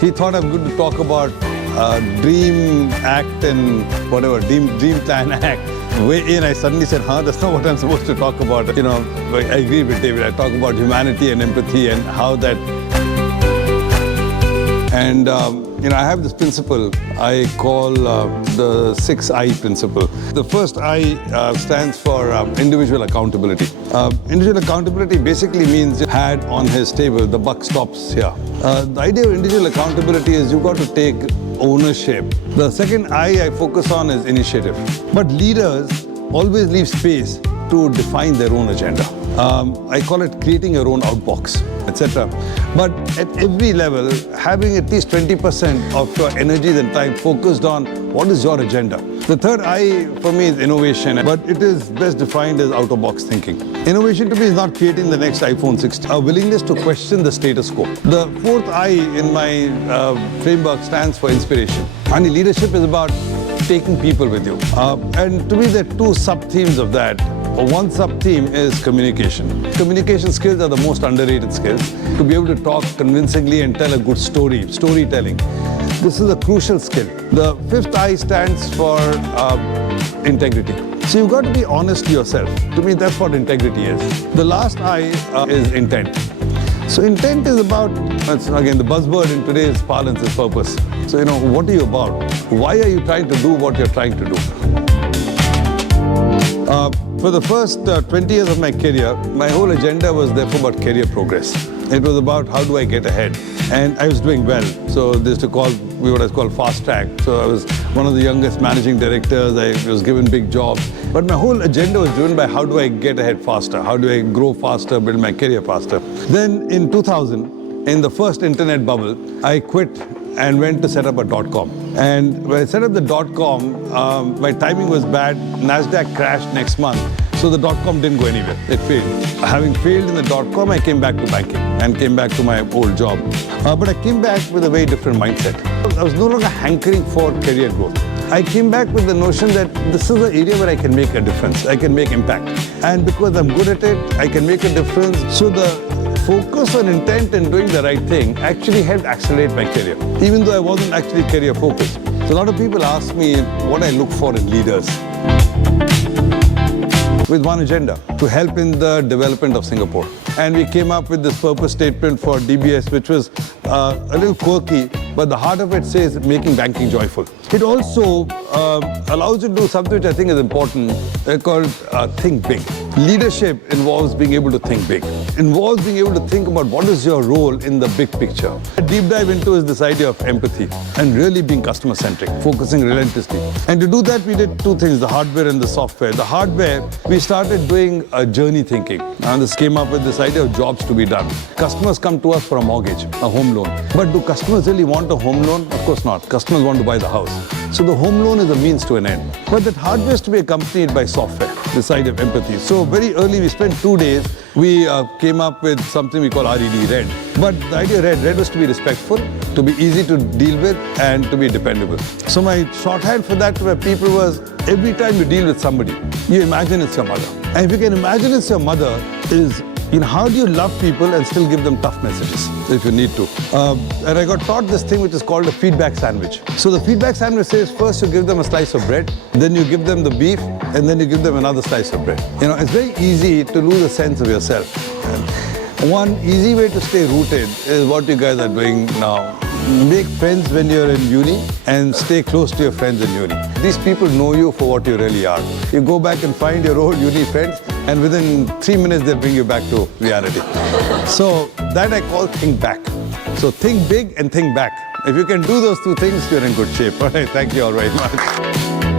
He thought I'm going to talk about dream act and whatever, dream plan act. Way in, I suddenly said, that's not what I'm supposed to talk about. You know, I agree with David. I talk about humanity and empathy and how that... And, I have this principle I call the 6I principle. The first I stands for individual accountability. Individual accountability basically means had on his table, the buck stops here. The idea of individual accountability is you've got to take ownership. The second I focus on is initiative. But leaders always leave space to define their own agenda. I call it creating your own outbox, etc. But at every level, having at least 20% of your energies and time focused on what is your agenda. The third I for me is innovation, but it is best defined as out-of-box thinking. Innovation to me is not creating the next iPhone 16, a willingness to question the status quo. The fourth I in my framework stands for inspiration. And leadership is about taking people with you. And to me, there are two sub-themes of that. One sub-theme is communication. Communication skills are the most underrated skills. To be able to talk convincingly and tell a good story, storytelling. This is a crucial skill. The fifth I stands for integrity. So you've got to be honest to yourself. To me, that's what integrity is. The last I is intent. So intent is about, again, the buzzword in today's parlance is purpose. So, what are you about? Why are you trying to do what you're trying to do? For the first 20 years of my career, my whole agenda was therefore about career progress. It was about how do I get ahead. And I was doing well. So they used to call me what I call fast track. So I was one of the youngest managing directors. I was given big jobs. But my whole agenda was driven by how do I get ahead faster? How do I grow faster, build my career faster? Then in 2000, in the first internet bubble, I quit and went to set up a .com. And when I set up the .com, my timing was bad. NASDAQ crashed next month. So the .com didn't go anywhere. It failed. Having failed in the .com, I came back to banking and came back to my old job. But I came back with a very different mindset. I was no longer hankering for career growth. I came back with the notion that this is an area where I can make a difference. I can make impact. And because I'm good at it, I can make a difference. So the focus on intent and doing the right thing actually helped accelerate my career, even though I wasn't actually career focused. So a lot of people ask me what I look for in leaders. With one agenda, to help in the development of Singapore. And we came up with this purpose statement for DBS, which was a little quirky, but the heart of it says making banking joyful. It also allows you to do something which I think is important, called think big. Leadership involves being able to think big. Involves being able to think about what is your role in the big picture. A deep dive into is this idea of empathy and really being customer-centric, focusing relentlessly. And to do that, we did two things, the hardware and the software. The hardware, we started doing journey thinking. And this came up with this idea of jobs to be done. Customers come to us for a mortgage, a home loan. But do customers really want a home loan? Of course not. Customers want to buy the house. So the home loan is a means to an end. But that hardware is to be accompanied by software, this idea of empathy. So very early, we spent 2 days, we came up with something we call RED, RED. But the idea RED was to be respectful, to be easy to deal with, and to be dependable. So my shorthand for that to people was, every time you deal with somebody, you imagine it's your mother. And if you can imagine it's your mother, is how do you love people and still give them tough messages if you need to? And I got taught this thing which is called a feedback sandwich. So the feedback sandwich says first you give them a slice of bread, then you give them the beef, and then you give them another slice of bread. It's very easy to lose a sense of yourself. And one easy way to stay rooted is what you guys are doing now. Make friends when you're in uni and stay close to your friends in uni. These people know you for what you really are. You go back and find your old uni friends, and within 3 minutes they'll bring you back to reality. So that I call think back. So think big and think back. If you can do those two things, you're in good shape. All right, thank you all very much.